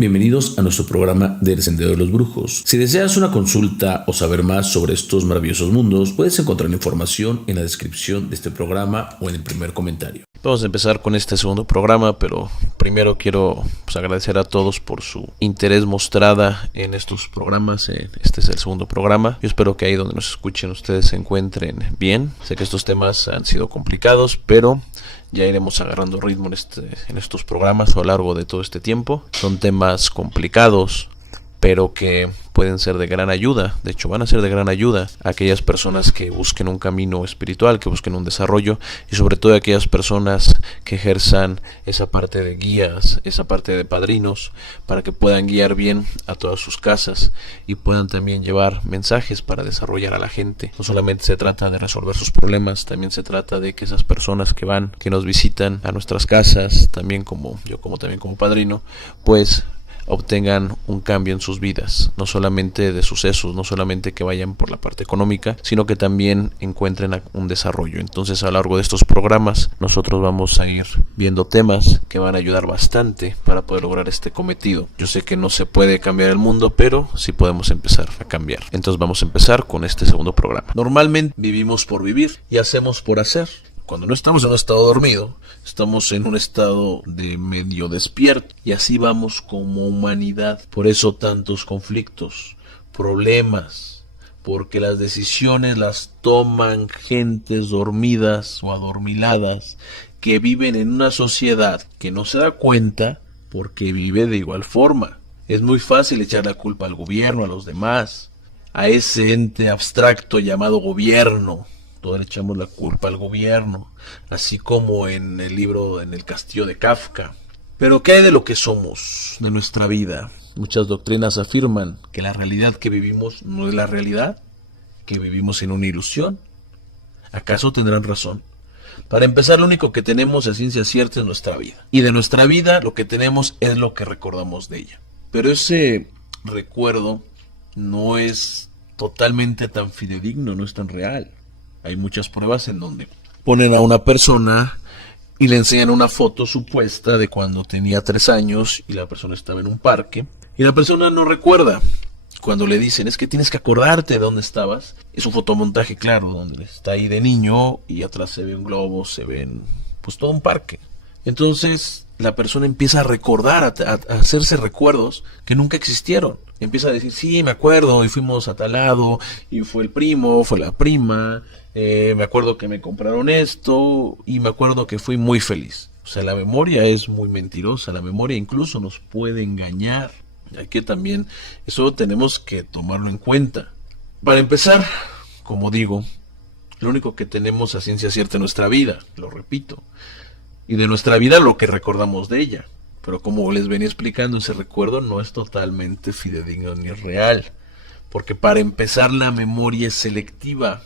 Bienvenidos a nuestro programa del Sendero de los Brujos. Si deseas una consulta o saber más sobre estos maravillosos mundos, puedes encontrar información en la descripción de este programa o en el primer comentario. Vamos a empezar con este segundo programa, pero primero quiero agradecer a todos por su interés mostrada en estos programas. Este es el segundo programa. Yo espero que ahí donde nos escuchen ustedes se encuentren bien. Sé que estos temas han sido complicados, pero ya iremos agarrando ritmo en estos programas a lo largo de todo este tiempo. Son temas complicados, pero que pueden ser de gran ayuda. De hecho, van a ser de gran ayuda a aquellas personas que busquen un camino espiritual, que busquen un desarrollo, y sobre todo a aquellas personas que ejerzan esa parte de guías, esa parte de padrinos, para que puedan guiar bien a todas sus casas y puedan también llevar mensajes para desarrollar a la gente. No solamente se trata de resolver sus problemas, también se trata de que esas personas que nos visitan a nuestras casas, también como padrino, pues obtengan un cambio en sus vidas, no solamente de sucesos, no solamente que vayan por la parte económica, sino que también encuentren un desarrollo. Entonces, a lo largo de estos programas, nosotros vamos a ir viendo temas que van a ayudar bastante para poder lograr este cometido. Yo sé que no se puede cambiar el mundo, pero sí podemos empezar a cambiar. Entonces, vamos a empezar con este segundo programa. Normalmente vivimos por vivir y hacemos por hacer. Cuando no estamos en un estado dormido, estamos en un estado de medio despierto. Y así vamos como humanidad. Por eso tantos conflictos, problemas, porque las decisiones las toman gentes dormidas o adormiladas que viven en una sociedad que no se da cuenta porque vive de igual forma. Es muy fácil echar la culpa al gobierno, a los demás, a ese ente abstracto llamado gobierno. Todos le echamos la culpa al gobierno, así como en el libro En el Castillo de Kafka. Pero ¿qué hay de lo que somos, de nuestra vida? Muchas doctrinas afirman que la realidad que vivimos no es la realidad, que vivimos en una ilusión. ¿Acaso tendrán razón? Para empezar, lo único que tenemos a ciencia cierta es nuestra vida. Y de nuestra vida lo que tenemos es lo que recordamos de ella. Pero ese recuerdo no es totalmente tan fidedigno, no es tan real. Hay muchas pruebas en donde ponen a una persona y le enseñan una foto supuesta de cuando tenía 3 años y la persona estaba en un parque y la persona no recuerda. Cuando le dicen, es que tienes que acordarte de dónde estabas, es un fotomontaje, claro, donde está ahí de niño y atrás se ve un globo, se ven pues todo un parque. Entonces la persona empieza a recordar, a hacerse recuerdos que nunca existieron. Empieza a decir, sí, me acuerdo, y fuimos a tal lado, y fue el primo, fue la prima, me acuerdo que me compraron esto, y me acuerdo que fui muy feliz. O sea, la memoria es muy mentirosa, la memoria incluso nos puede engañar. Ya que también eso tenemos que tomarlo en cuenta. Para empezar, como digo, lo único que tenemos a ciencia cierta es nuestra vida, lo repito. Y de nuestra vida lo que recordamos de ella. Pero como les venía explicando, ese recuerdo no es totalmente fidedigno ni real. Porque para empezar, la memoria es selectiva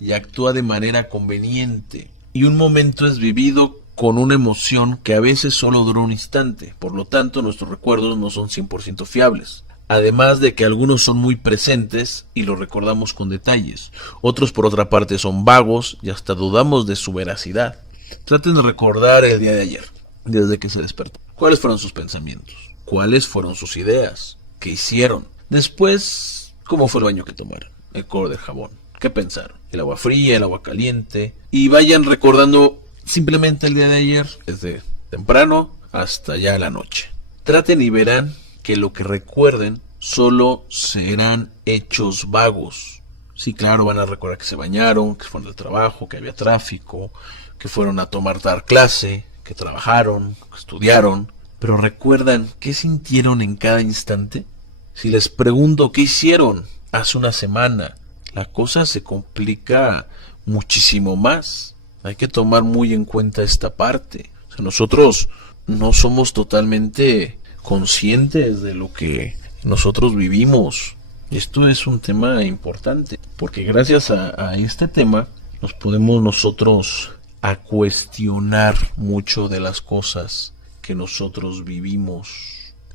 y actúa de manera conveniente. Y un momento es vivido con una emoción que a veces solo dura un instante. Por lo tanto, nuestros recuerdos no son 100% fiables. Además de que algunos son muy presentes y los recordamos con detalles. Otros, por otra parte, son vagos y hasta dudamos de su veracidad. Traten de recordar el día de ayer, desde que se despertó. ¿Cuáles fueron sus pensamientos? ¿Cuáles fueron sus ideas? ¿Qué hicieron? Después, ¿cómo fue el baño que tomaron? El color del jabón. ¿Qué pensaron? ¿El agua fría, el agua caliente? Y vayan recordando simplemente el día de ayer, desde temprano hasta ya la noche. Traten y verán que lo que recuerden solo serán hechos vagos. Sí, claro, van a recordar que se bañaron, que fueron al trabajo, que había tráfico, que fueron a dar clase, que trabajaron, que estudiaron. Pero ¿recuerdan qué sintieron en cada instante? Si les pregunto qué hicieron hace una semana, la cosa se complica muchísimo más. Hay que tomar muy en cuenta esta parte. O sea, nosotros no somos totalmente conscientes de lo que nosotros vivimos. Esto es un tema importante, porque gracias a este tema nos podemos nosotros a cuestionar mucho de las cosas que nosotros vivimos.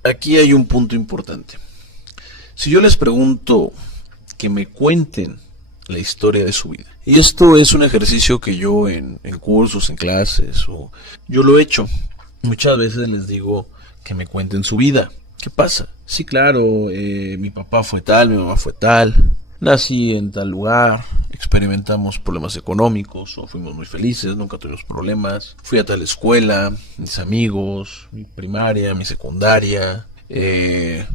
Aquí hay un punto importante. Si yo les pregunto que me cuenten la historia de su vida, y esto es un ejercicio que yo en cursos, en clases, o yo lo he hecho, muchas veces les digo que me cuenten su vida. ¿Qué pasa? Sí, claro, mi papá fue tal, mi mamá fue tal, nací en tal lugar, experimentamos problemas económicos o fuimos muy felices, nunca tuvimos problemas, fui a tal escuela, mis amigos, mi primaria, mi secundaria, mi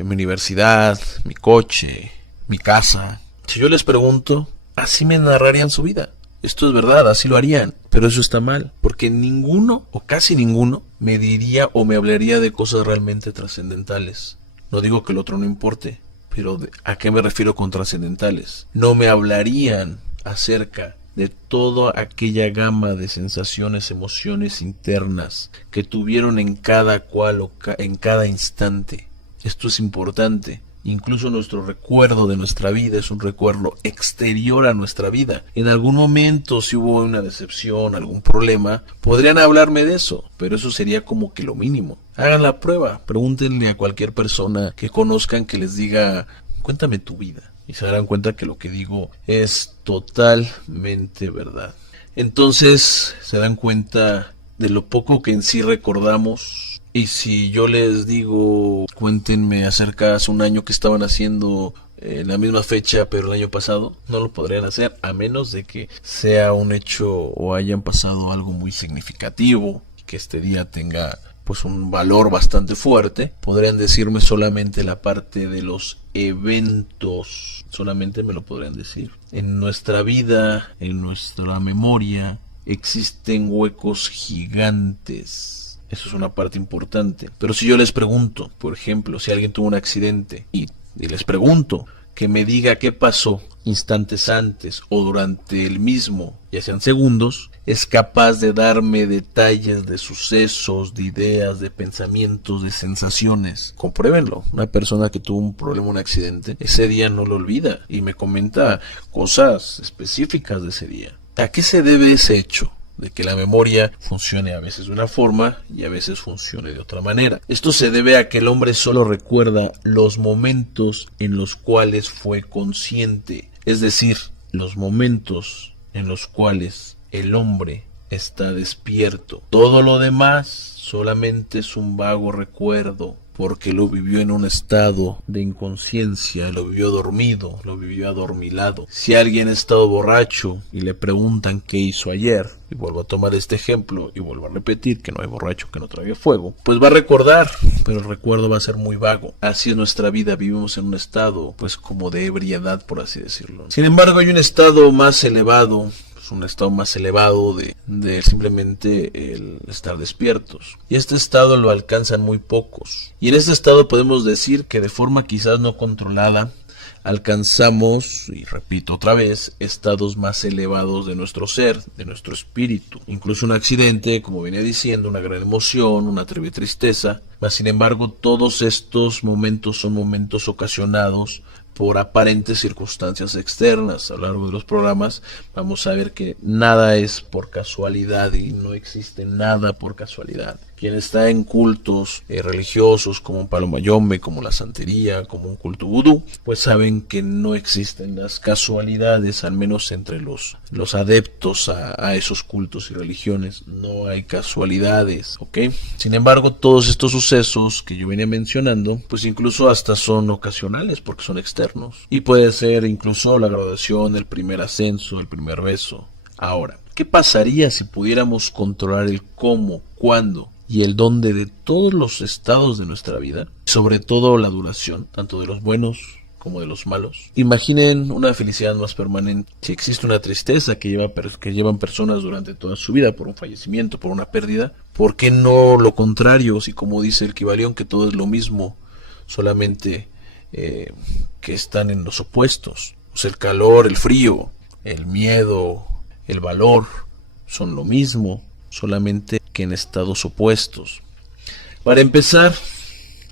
universidad, mi coche, mi casa. Si yo les pregunto, así me narrarían su vida. Esto es verdad, así lo harían, pero eso está mal, porque ninguno o casi ninguno me diría o me hablaría de cosas realmente trascendentales. No digo que el otro no importe, pero ¿a qué me refiero con trascendentales? No me hablarían acerca de toda aquella gama de sensaciones, emociones internas que tuvieron en cada cual o en cada instante. Esto es importante. Incluso nuestro recuerdo de nuestra vida es un recuerdo exterior a nuestra vida. En algún momento, si hubo una decepción, algún problema, podrían hablarme de eso, pero eso sería como que lo mínimo. Hagan la prueba, pregúntenle a cualquier persona que conozcan que les diga, cuéntame tu vida. Y se darán cuenta que lo que digo es totalmente verdad. Entonces, se dan cuenta de lo poco que en sí recordamos. Y si yo les digo, cuéntenme acerca hace un año que estaban haciendo en la misma fecha, pero el año pasado, no lo podrían hacer a menos de que sea un hecho o hayan pasado algo muy significativo, que este día tenga pues un valor bastante fuerte. Podrían decirme solamente la parte de los eventos, solamente me lo podrían decir. En nuestra vida, en nuestra memoria, existen huecos gigantes. Eso es una parte importante. Pero si yo les pregunto, por ejemplo, si alguien tuvo un accidente y les pregunto que me diga qué pasó instantes antes o durante el mismo, ya sean segundos, es capaz de darme detalles de sucesos, de ideas, de pensamientos, de sensaciones. Compruébenlo. Una persona que tuvo un problema, un accidente, ese día no lo olvida y me comenta cosas específicas de ese día. ¿A qué se debe ese hecho? De que la memoria funcione a veces de una forma y a veces funcione de otra manera. Esto se debe a que el hombre solo recuerda los momentos en los cuales fue consciente, es decir, los momentos en los cuales el hombre está despierto. Todo lo demás solamente es un vago recuerdo, porque lo vivió en un estado de inconsciencia, lo vivió dormido, lo vivió adormilado. Si alguien ha estado borracho y le preguntan qué hizo ayer, y vuelvo a tomar este ejemplo y vuelvo a repetir que no hay borracho que no trague fuego, pues va a recordar, pero el recuerdo va a ser muy vago. Así es nuestra vida, vivimos en un estado pues como de ebriedad, por así decirlo. Sin embargo, hay un estado más elevado, un estado más elevado de simplemente el estar despiertos. Y este estado lo alcanzan muy pocos. Y en este estado podemos decir que de forma quizás no controlada, alcanzamos, y repito otra vez, estados más elevados de nuestro ser, de nuestro espíritu. Incluso un accidente, como venía diciendo, una gran emoción, una terrible tristeza. Mas sin embargo, todos estos momentos son momentos ocasionados por aparentes circunstancias externas. A lo largo de los programas vamos a ver que nada es por casualidad y no existe nada por casualidad. Quien está en cultos religiosos como un palo mayombe, como la santería, como un culto vudú, pues saben que no existen las casualidades, al menos entre los adeptos a esos cultos y religiones. No hay casualidades, ¿ok? Sin embargo, todos estos sucesos que yo venía mencionando, pues incluso hasta son ocasionales porque son externos. Y puede ser incluso la graduación, el primer ascenso, el primer beso. Ahora, ¿qué pasaría si pudiéramos controlar el cómo, cuándo y el dónde de todos los estados de nuestra vida? Sobre todo la duración, tanto de los buenos como de los malos. Imaginen una felicidad más permanente. Si existe una tristeza que llevan personas durante toda su vida por un fallecimiento, por una pérdida, ¿por qué no lo contrario? Si como dice el Kybalión que todo es lo mismo, solamente que están en los opuestos. O sea, el calor, el frío, el miedo, el valor son lo mismo, solamente que en estados opuestos. Para empezar,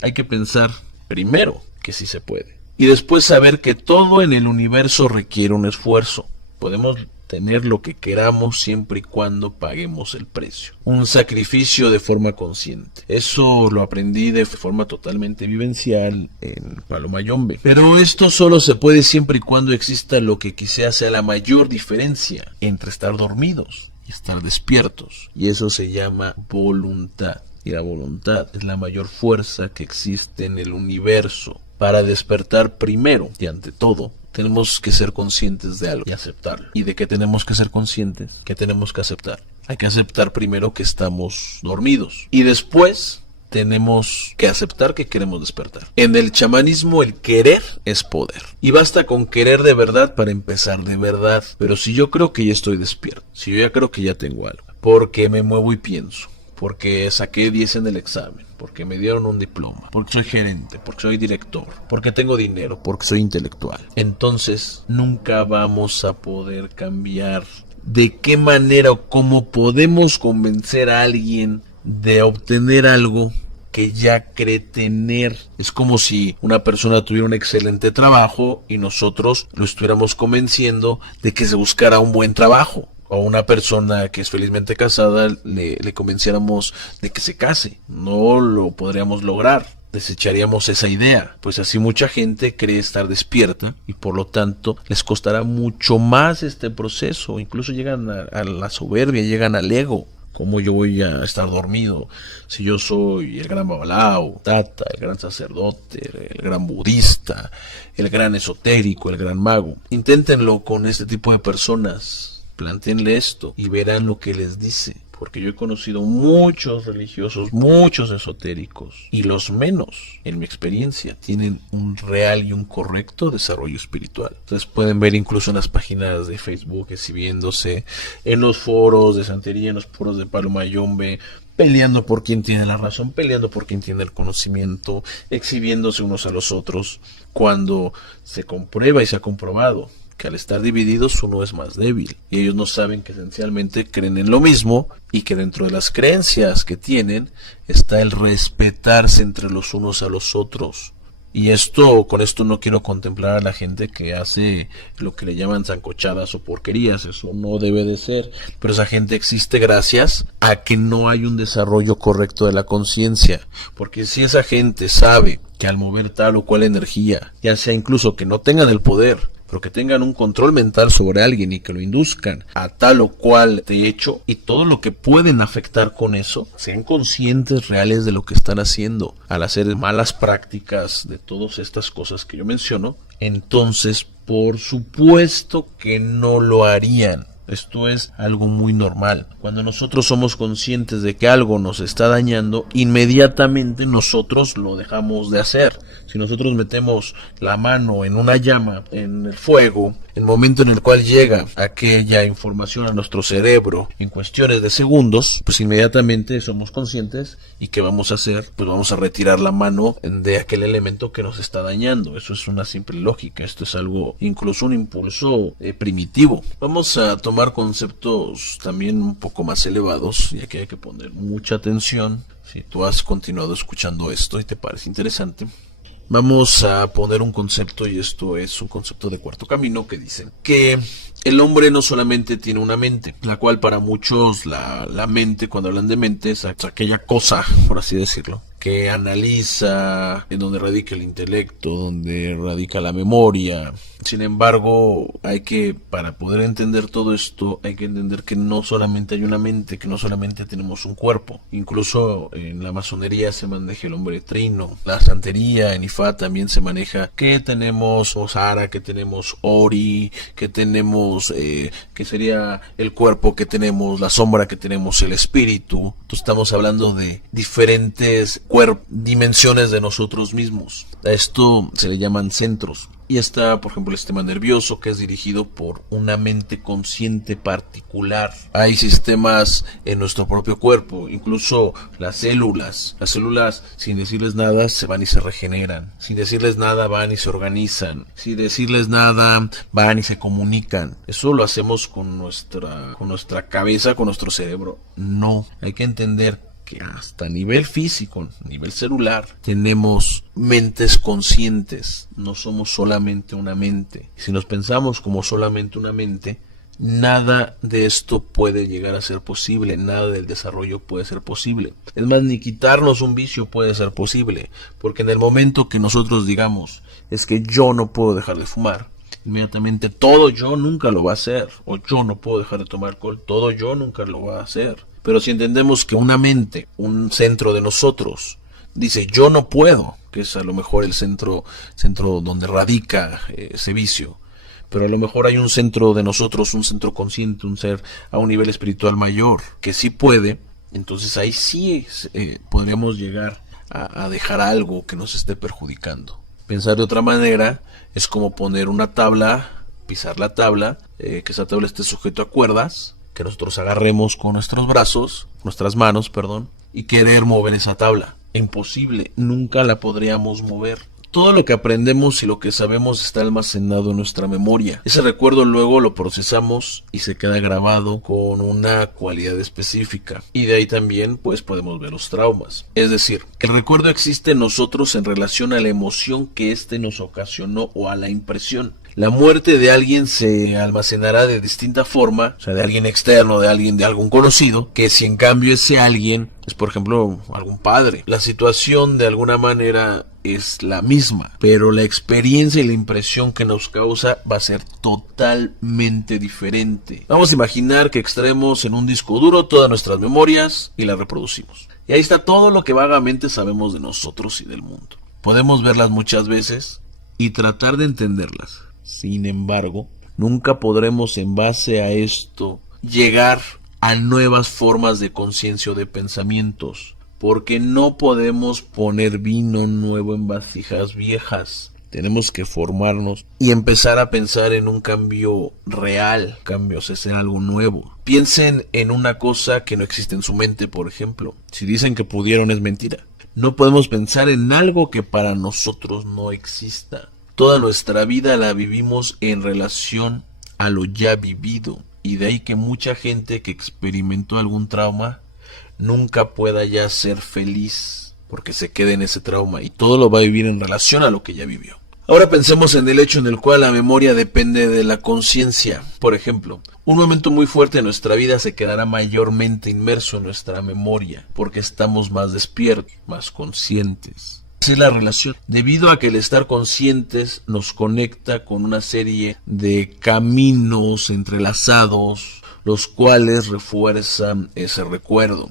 hay que pensar primero que sí se puede. Y después saber que todo en el universo requiere un esfuerzo. Podemos tener lo que queramos siempre y cuando paguemos el precio. Un sacrificio de forma consciente. Eso lo aprendí de forma totalmente vivencial en Palo Mayombe. Pero esto solo se puede siempre y cuando exista lo que quizás sea la mayor diferencia entre estar dormidos y estar despiertos. Y eso se llama voluntad. y la voluntad es la mayor fuerza que existe en el universo. Para despertar primero y ante todo, tenemos que ser conscientes de algo y aceptarlo. ¿Y de qué tenemos que ser conscientes? ¿Qué tenemos que aceptar? Hay que aceptar primero que estamos dormidos y después tenemos que aceptar que queremos despertar. En el chamanismo el querer es poder. Y basta con querer de verdad para empezar de verdad. Pero si yo creo que ya estoy despierto, si yo ya creo que ya tengo algo, porque me muevo y pienso, porque saqué 10 en el examen, porque me dieron un diploma, porque soy gerente, porque soy director, porque tengo dinero, porque soy intelectual, entonces nunca vamos a poder cambiar. ¿De qué manera o cómo podemos convencer a alguien de obtener algo que ya cree tener? Es como si una persona tuviera un excelente trabajo y nosotros lo estuviéramos convenciendo de que se buscara un buen trabajo. O una persona que es felizmente casada le convenciéramos de que se case. No lo podríamos lograr. Desecharíamos esa idea. Pues así mucha gente cree estar despierta y por lo tanto les costará mucho más este proceso. Incluso llegan a la soberbia, llegan al ego. ¿Cómo yo voy a estar dormido si yo soy el gran Babalao, Tata, el gran sacerdote, el gran budista, el gran esotérico, el gran mago? Inténtenlo con este tipo de personas. Plantéenle esto y verán lo que les dice. Porque yo he conocido muchos religiosos, muchos esotéricos, y los menos, en mi experiencia, tienen un real y un correcto desarrollo espiritual. Ustedes pueden ver incluso en las páginas de Facebook exhibiéndose, en los foros de santería, en los foros de Palo Mayombe, peleando por quién tiene la razón, peleando por quién tiene el conocimiento, exhibiéndose unos a los otros, cuando se comprueba y se ha comprobado que al estar divididos uno es más débil, y ellos no saben que esencialmente creen en lo mismo y que dentro de las creencias que tienen está el respetarse entre los unos a los otros. Y con esto no quiero contemplar a la gente que hace lo que le llaman sancochadas o porquerías, eso no debe de ser, pero esa gente existe gracias a que no hay un desarrollo correcto de la conciencia, porque si esa gente sabe que al mover tal o cual energía, ya sea incluso que no tengan el poder, pero que tengan un control mental sobre alguien y que lo induzcan a tal o cual de hecho y todo lo que pueden afectar con eso, sean conscientes reales de lo que están haciendo al hacer malas prácticas de todas estas cosas que yo menciono, entonces por supuesto que no lo harían. Esto es algo muy normal. Cuando nosotros somos conscientes de que algo nos está dañando, inmediatamente nosotros lo dejamos de hacer. Si nosotros metemos la mano en una llama, en el fuego, el momento en el cual llega aquella información a nuestro cerebro en cuestiones de segundos, pues inmediatamente somos conscientes y ¿qué vamos a hacer? Pues vamos a retirar la mano de aquel elemento que nos está dañando. Eso es una simple lógica. Esto es algo, incluso un impulso primitivo. Vamos a tomar conceptos también un poco más elevados, ya que hay que poner mucha atención. Si tú has continuado escuchando esto y te parece interesante, vamos a poner un concepto, y esto es un concepto de Cuarto Camino, que dice que el hombre no solamente tiene una mente, la cual para muchos la mente, cuando hablan de mente, es aquella cosa, por así decirlo, que analiza, en donde radica el intelecto, donde radica la memoria. Sin embargo, para poder entender todo esto, hay que entender que no solamente hay una mente, que no solamente tenemos un cuerpo. Incluso en la masonería se maneja el hombre trino, la santería, en Ifá también se maneja que tenemos Osara, que tenemos Ori, que tenemos, que sería el cuerpo, que tenemos la sombra, que tenemos el espíritu. Entonces estamos hablando de diferentes dimensiones de nosotros mismos. A esto se le llaman centros. Y está, por ejemplo, el sistema nervioso, que es dirigido por una mente consciente particular. Hay sistemas en nuestro propio cuerpo, incluso las células. Las células, sin decirles nada, se van y se regeneran. Sin decirles nada, van y se organizan. Sin decirles nada, van y se comunican. Eso lo hacemos con nuestra cabeza, con nuestro cerebro. No, hay que entender que hasta a nivel físico, a nivel celular, tenemos mentes conscientes. No somos solamente una mente. Si nos pensamos como solamente una mente, nada de esto puede llegar a ser posible, nada del desarrollo puede ser posible. Es más, ni quitarnos un vicio puede ser posible, porque en el momento que nosotros digamos, es que yo no puedo dejar de fumar, inmediatamente todo yo nunca lo va a hacer, o yo no puedo dejar de tomar alcohol, todo yo nunca lo va a hacer. Pero si entendemos que una mente, un centro de nosotros, dice yo no puedo, que es a lo mejor el centro donde radica ese vicio, pero a lo mejor hay un centro de nosotros, un centro consciente, un ser a un nivel espiritual mayor, que sí puede, entonces ahí sí podríamos llegar a dejar algo que nos esté perjudicando. Pensar de otra manera es como poner una tabla, pisar la tabla, que esa tabla esté sujeta a cuerdas, que nosotros agarremos con nuestras manos, y querer mover esa tabla. Imposible, nunca la podríamos mover. Todo lo que aprendemos y lo que sabemos está almacenado en nuestra memoria. Ese recuerdo luego lo procesamos y se queda grabado con una cualidad específica. Y de ahí también pues podemos ver los traumas. Es decir, el recuerdo existe en nosotros en relación a la emoción que éste nos ocasionó o a la impresión. La muerte de alguien se almacenará de distinta forma, o sea, de alguien externo, de algún conocido, que si en cambio ese alguien es, por ejemplo, algún padre. La situación de alguna manera es la misma, pero la experiencia y la impresión que nos causa va a ser totalmente diferente. Vamos a imaginar que extraemos en un disco duro todas nuestras memorias y las reproducimos. Y ahí está todo lo que vagamente sabemos de nosotros y del mundo. Podemos verlas muchas veces y tratar de entenderlas. Sin embargo, nunca podremos en base a esto llegar a nuevas formas de conciencia o de pensamientos, porque no podemos poner vino nuevo en vasijas viejas. Tenemos que formarnos y empezar a pensar en un cambio real, cambios, hacer algo nuevo. Piensen en una cosa que no existe en su mente, por ejemplo. Si dicen que pudieron, es mentira. No podemos pensar en algo que para nosotros no exista. Toda nuestra vida la vivimos en relación a lo ya vivido, y de ahí que mucha gente que experimentó algún trauma nunca pueda ya ser feliz, porque se queda en ese trauma y todo lo va a vivir en relación a lo que ya vivió. Ahora pensemos en el hecho en el cual la memoria depende de la conciencia. Por ejemplo, un momento muy fuerte de nuestra vida se quedará mayormente inmerso en nuestra memoria, porque estamos más despiertos, más conscientes. Esa es la relación, debido a que el estar conscientes nos conecta con una serie de caminos entrelazados, los cuales refuerzan ese recuerdo.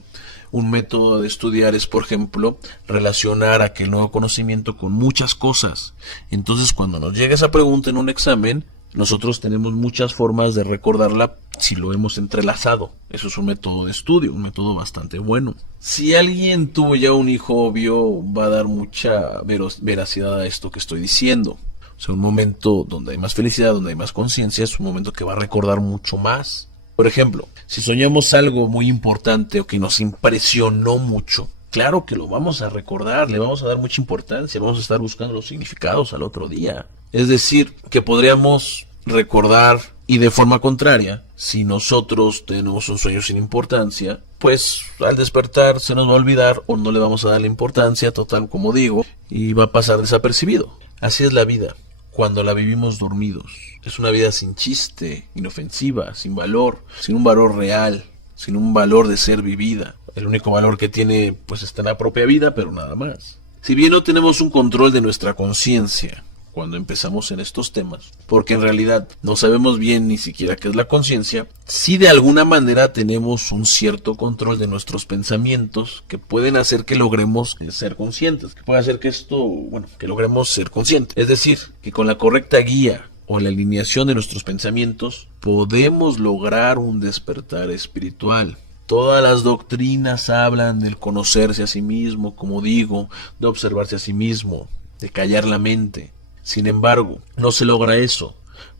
Un método de estudiar es, por ejemplo, relacionar aquel nuevo conocimiento con muchas cosas. Entonces, cuando nos llega esa pregunta en un examen, nosotros tenemos muchas formas de recordarla si lo hemos entrelazado. Eso es un método de estudio, un método bastante bueno. Si alguien tuvo ya un hijo, obvio, va a dar mucha veracidad a esto que estoy diciendo. O sea, un momento donde hay más felicidad, donde hay más conciencia, es un momento que va a recordar mucho más. Por ejemplo, si soñamos algo muy importante o que nos impresionó mucho, claro que lo vamos a recordar, le vamos a dar mucha importancia, vamos a estar buscando los significados al otro día. Es decir, que podríamos recordar, y de forma contraria, si nosotros tenemos un sueño sin importancia, pues al despertar se nos va a olvidar o no le vamos a dar la importancia total, como digo, y va a pasar desapercibido. Así es la vida, cuando la vivimos dormidos. Es una vida sin chiste, inofensiva, sin valor, sin un valor real, sin un valor de ser vivida. El único valor que tiene pues está en la propia vida, pero nada más. Si bien no tenemos un control de nuestra conciencia cuando empezamos en estos temas, porque en realidad no sabemos bien ni siquiera qué es la conciencia, sí de alguna manera tenemos un cierto control de nuestros pensamientos que pueden hacer que logremos ser conscientes, que puede hacer que que logremos ser conscientes. Es decir, que con la correcta guía o la alineación de nuestros pensamientos podemos lograr un despertar espiritual. Todas las doctrinas hablan del conocerse a sí mismo, como digo, de observarse a sí mismo, de callar la mente. Sin embargo, no se logra eso,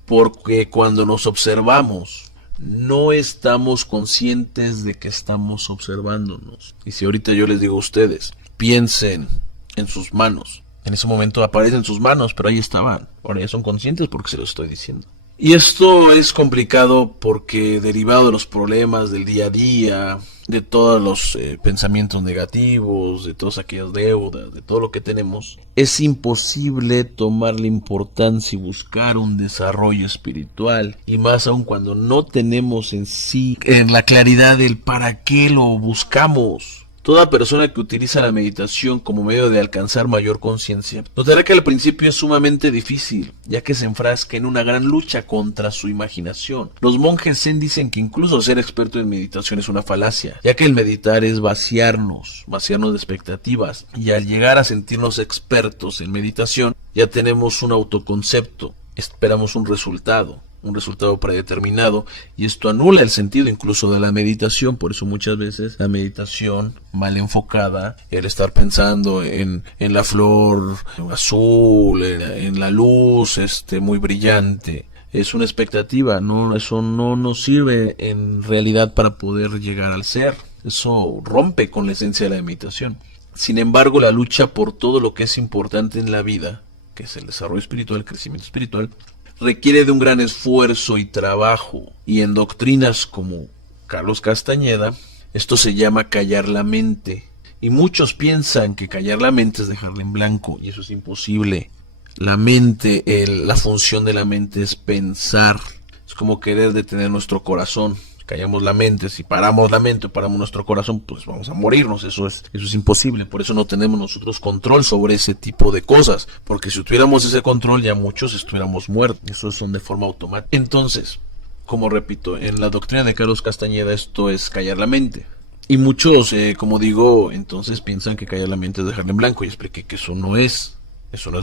porque cuando nos observamos, no estamos conscientes de que estamos observándonos. Y si ahorita yo les digo a ustedes, piensen en sus manos. En ese momento aparecen sus manos, pero ahí estaban. Ahora ya son conscientes porque se los estoy diciendo. Y esto es complicado porque derivado de los problemas del día a día, de todos los pensamientos negativos, de todas aquellas deudas, de todo lo que tenemos, es imposible tomar la importancia y buscar un desarrollo espiritual, y más aún cuando no tenemos en sí, en la claridad del para qué lo buscamos. Toda persona que utiliza la meditación como medio de alcanzar mayor conciencia notará que al principio es sumamente difícil, ya que se enfrasca en una gran lucha contra su imaginación. Los monjes zen dicen que incluso ser experto en meditación es una falacia, ya que el meditar es vaciarnos de expectativas, y al llegar a sentirnos expertos en meditación ya tenemos un autoconcepto, esperamos un resultado predeterminado, y esto anula el sentido incluso de la meditación. Por eso muchas veces la meditación mal enfocada, el estar pensando en la flor azul, en la luz muy brillante, es una expectativa, eso no nos sirve en realidad para poder llegar al ser. Eso rompe con la esencia de la meditación. Sin embargo, la lucha por todo lo que es importante en la vida, que es el desarrollo espiritual, el crecimiento espiritual, requiere de un gran esfuerzo y trabajo, y en doctrinas como Carlos Castañeda, esto se llama callar la mente, y muchos piensan que callar la mente es dejarla en blanco, y eso es imposible. La mente, la función de la mente es pensar, es como querer detener nuestro corazón. Callamos la mente, si paramos la mente o paramos nuestro corazón, pues vamos a morirnos. Eso es imposible. Por eso no tenemos nosotros control sobre ese tipo de cosas, porque si tuviéramos ese control ya muchos estuviéramos muertos. Eso son de forma automática. Entonces, como repito, en la doctrina de Carlos Castañeda esto es callar la mente, y muchos, como digo, entonces piensan que callar la mente es dejarla en blanco, y expliqué que eso no es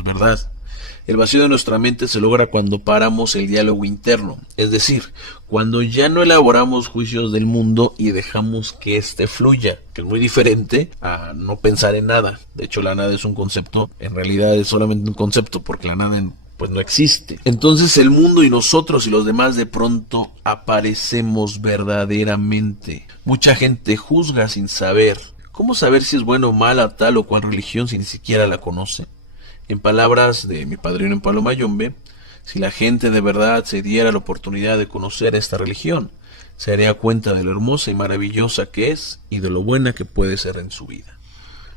verdad. El vacío de nuestra mente se logra cuando paramos el diálogo interno, es decir, cuando ya no elaboramos juicios del mundo y dejamos que éste fluya, que es muy diferente a no pensar en nada. De hecho, la nada es un concepto, en realidad es solamente un concepto, porque la nada pues no existe. Entonces el mundo y nosotros y los demás de pronto aparecemos verdaderamente. Mucha gente juzga sin saber. ¿Cómo saber si es buena o mala tal o cual religión si ni siquiera la conoce? En palabras de mi padrino en Palo Mayombe, si la gente de verdad se diera la oportunidad de conocer esta religión, se daría cuenta de lo hermosa y maravillosa que es y de lo buena que puede ser en su vida.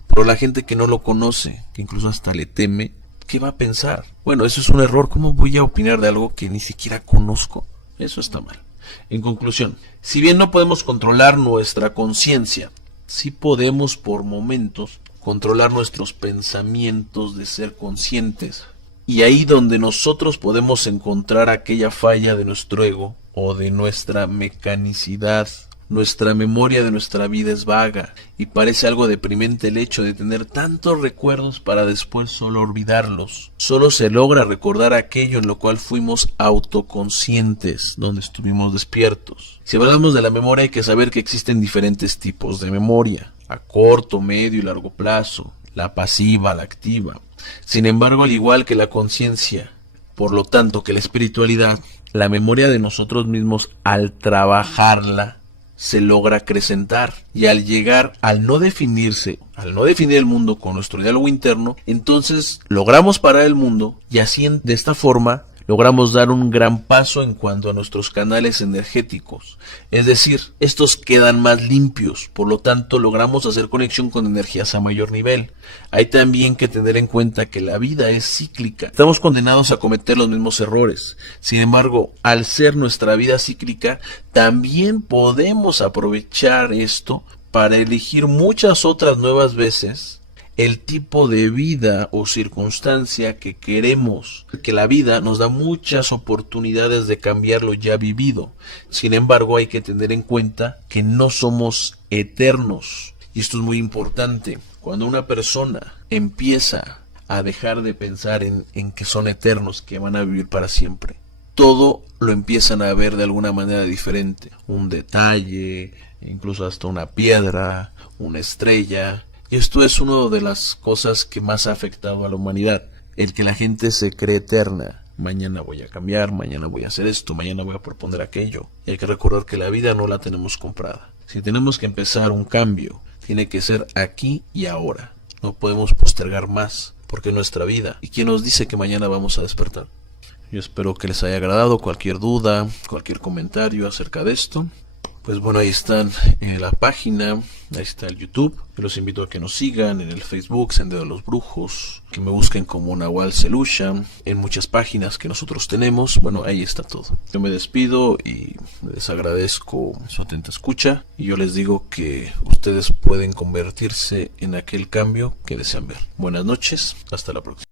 Pero la gente que no lo conoce, que incluso hasta le teme, ¿qué va a pensar? Bueno, eso es un error. ¿Cómo voy a opinar de algo que ni siquiera conozco? Eso está mal. En conclusión, si bien no podemos controlar nuestra conciencia, sí podemos por momentos controlar nuestros pensamientos de ser conscientes. Y ahí donde nosotros podemos encontrar aquella falla de nuestro ego o de nuestra mecanicidad. Nuestra memoria de nuestra vida es vaga y parece algo deprimente el hecho de tener tantos recuerdos para después solo olvidarlos. Solo se logra recordar aquello en lo cual fuimos autoconscientes, donde estuvimos despiertos. Si hablamos de la memoria, hay que saber que existen diferentes tipos de memoria, a corto, medio y largo plazo, la pasiva, la activa. Sin embargo, al igual que la conciencia, por lo tanto que la espiritualidad, la memoria de nosotros mismos al trabajarla, se logra acrecentar, y al llegar al no definir el mundo con nuestro diálogo interno, entonces logramos parar el mundo, y así de esta forma logramos dar un gran paso en cuanto a nuestros canales energéticos, es decir, estos quedan más limpios, por lo tanto logramos hacer conexión con energías a mayor nivel. Hay también que tener en cuenta que la vida es cíclica, estamos condenados a cometer los mismos errores. Sin embargo, al ser nuestra vida cíclica, también podemos aprovechar esto para elegir muchas otras nuevas veces el tipo de vida o circunstancia que queremos, que la vida nos da muchas oportunidades de cambiar lo ya vivido. Sin embargo, hay que tener en cuenta que no somos eternos, y esto es muy importante. Cuando una persona empieza a dejar de pensar en que son eternos, que van a vivir para siempre, todo lo empiezan a ver de alguna manera diferente, un detalle, incluso hasta una piedra, una estrella. Y esto es una de las cosas que más ha afectado a la humanidad, el que la gente se cree eterna. Mañana voy a cambiar, mañana voy a hacer esto, mañana voy a proponer aquello. Y hay que recordar que la vida no la tenemos comprada. Si tenemos que empezar un cambio, tiene que ser aquí y ahora. No podemos postergar más, porque es nuestra vida. ¿Y quién nos dice que mañana vamos a despertar? Yo espero que les haya agradado. Cualquier duda, cualquier comentario acerca de esto, Pues bueno, ahí están en la página, ahí está el YouTube. Yo los invito a que nos sigan en el Facebook, Sendero de los Brujos, que me busquen como Nahual Celusha, en muchas páginas que nosotros tenemos. Bueno, ahí está todo. Yo me despido y les agradezco su atenta escucha. Y yo les digo que ustedes pueden convertirse en aquel cambio que desean ver. Buenas noches, hasta la próxima.